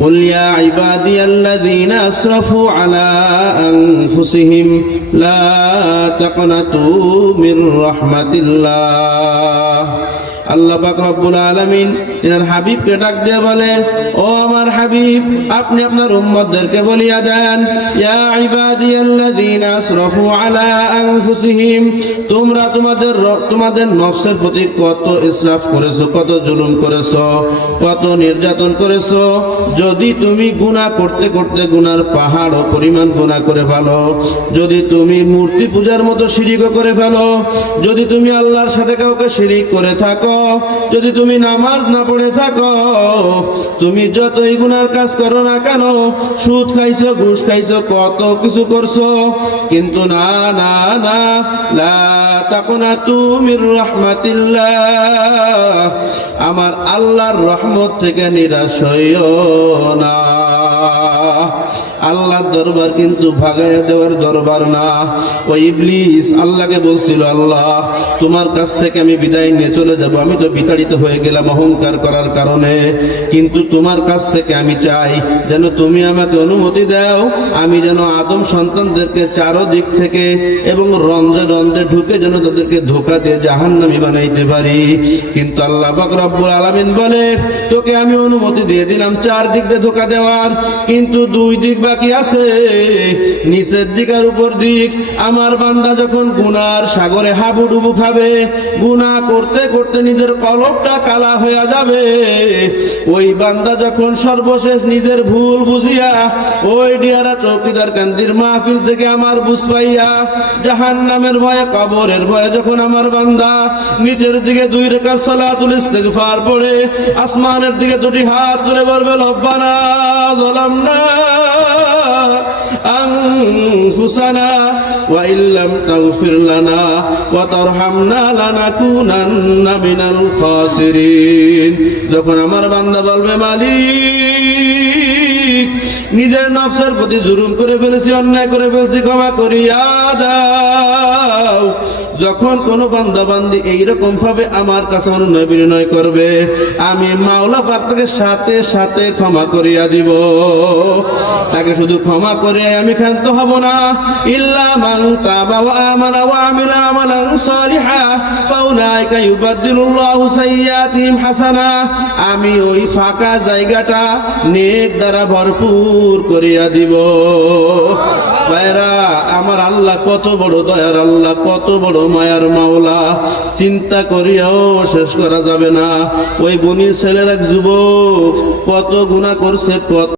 قل يا عبادي الذين أسرفوا على أنفسهم لا تقنطوا من رحمة الله. আল্লাহ আলামিন ও আমার হাবিব, আপনি আপনার বলিয়া আলা তোমরা তোমাদের তোমাদের নফসের প্রতি কত ইসরাফ করেছ, কত জুলুম করেছ, কত নির্যাতন করেছ, যদি তুমি গুনাহ করতে করতে গুনার পাহাড় ও পরিমাণ গুনাহ করে ফেলো, যদি তুমি মূর্তি পূজার মতো শিরিকও করে ফেলো, যদি তুমি আল্লাহর সাথে কাউকে শিরিক করে থাকো যদি তুমি নামাজ না পড়ে থাকো, তুমি যতই গুনার কাজ করো না কেন, সুদ খাইছো, ঘুষ খাইছো, কত কিছু করছ, কিন্তু না না না, লা তাকুনা তুমির রহমাতিল্লাহ, আমার আল্লাহর রহমত থেকে নিরাশ হইও না। আল্লাহর দরবার কিন্তু ভাগাইয়া দেওয়ার দরবার না। ওই ইবলিস আল্লাহকে বলছিল, আল্লাহ, তোমার কাছ থেকে আমি বিদায় নিয়ে চলে যাব। আমি তো বিতাড়িত হয়ে গেলাম অহংকার করার কারণে। কিন্তু তোমার কাছ থেকে আমি চাই যেন তুমি আমাকে অনুমতি দাও। আমি যেন আদম সন্তানদেরকে চারো দিক থেকে এবং রন্ধ্রে রন্ধ্রে ঢুকে যেন তাদেরকে ধোকা দিয়ে জাহান্নামি বানাইতে পারি। কিন্তু আল্লাহ পাক রব্বুল আলামিন বলে, তোকে আমি অনুমতি দিয়ে দিলাম চার দিক দিয়ে ধোকা দেওয়ার। কিন্তু দুই দিক বাকি আছে। নিচের দিকার উপর দিক, আমার বান্দা যখন গুনার সাগরে হাবুডুবু খাবে গুনা করতে করতে নিজের কলবটা কালা হয়ে যাবে। ওই বান্দা যখন সর্বশেষ নিজের ভুল বুঝিয়া, ওই ডিয়ারা চৌকিদার কান্দির মাহফিল থেকে আমার বুঝ পাইয়া জাহান নামের ভয়ে, কবরের ভয়ে যখন আমার বান্দা নিজের দিকে দুই রেখা সালা সালাতুল ফার পড়ে, আসমানের দিকে দুটি হাত তুলে বলবে লব্বানা জলাম না أنفسنا وإن لم تغفر لنا وترحمنا لنكونن من الخاسرين যখন আমার বান্দা বলবে মালিক নিজের নফসের প্রতি জুলুম করে ফেলেছি অন্যায় করে ফেলেছি ক্ষমা করিয়া দাও যখন কোন বান্ধবান্ধী বান্দি এইরকম ভাবে আমার কাছে অনুনয় বিনয় করবে, আমি মাওলা পাত্রকে সাথে সাথে ক্ষমা করিয়া দিব। তাকে শুধু ক্ষমা করে আমি ক্ষান্ত হব না। ইল্লা মান তাবা ওয়া আমানা ওয়া আমিলা আমালান সালিহা। ফাউলাইকা ইউবাদদিলুল্লাহু সাইয়্যাতিহিম হাসানা। আমি ওই ফাঁকা জায়গাটা নেক দ্বারা ভরপুর করিয়া দিব। ভাইরা, আমার আল্লাহ কত বড় দয়ার আল্লাহ, কত বড় মায়ার মাওলা। চিন্তা করিয়াও শেষ করা যাবে না। ওই বনির ছেলের এক যুবক কত গুণা করছে, কত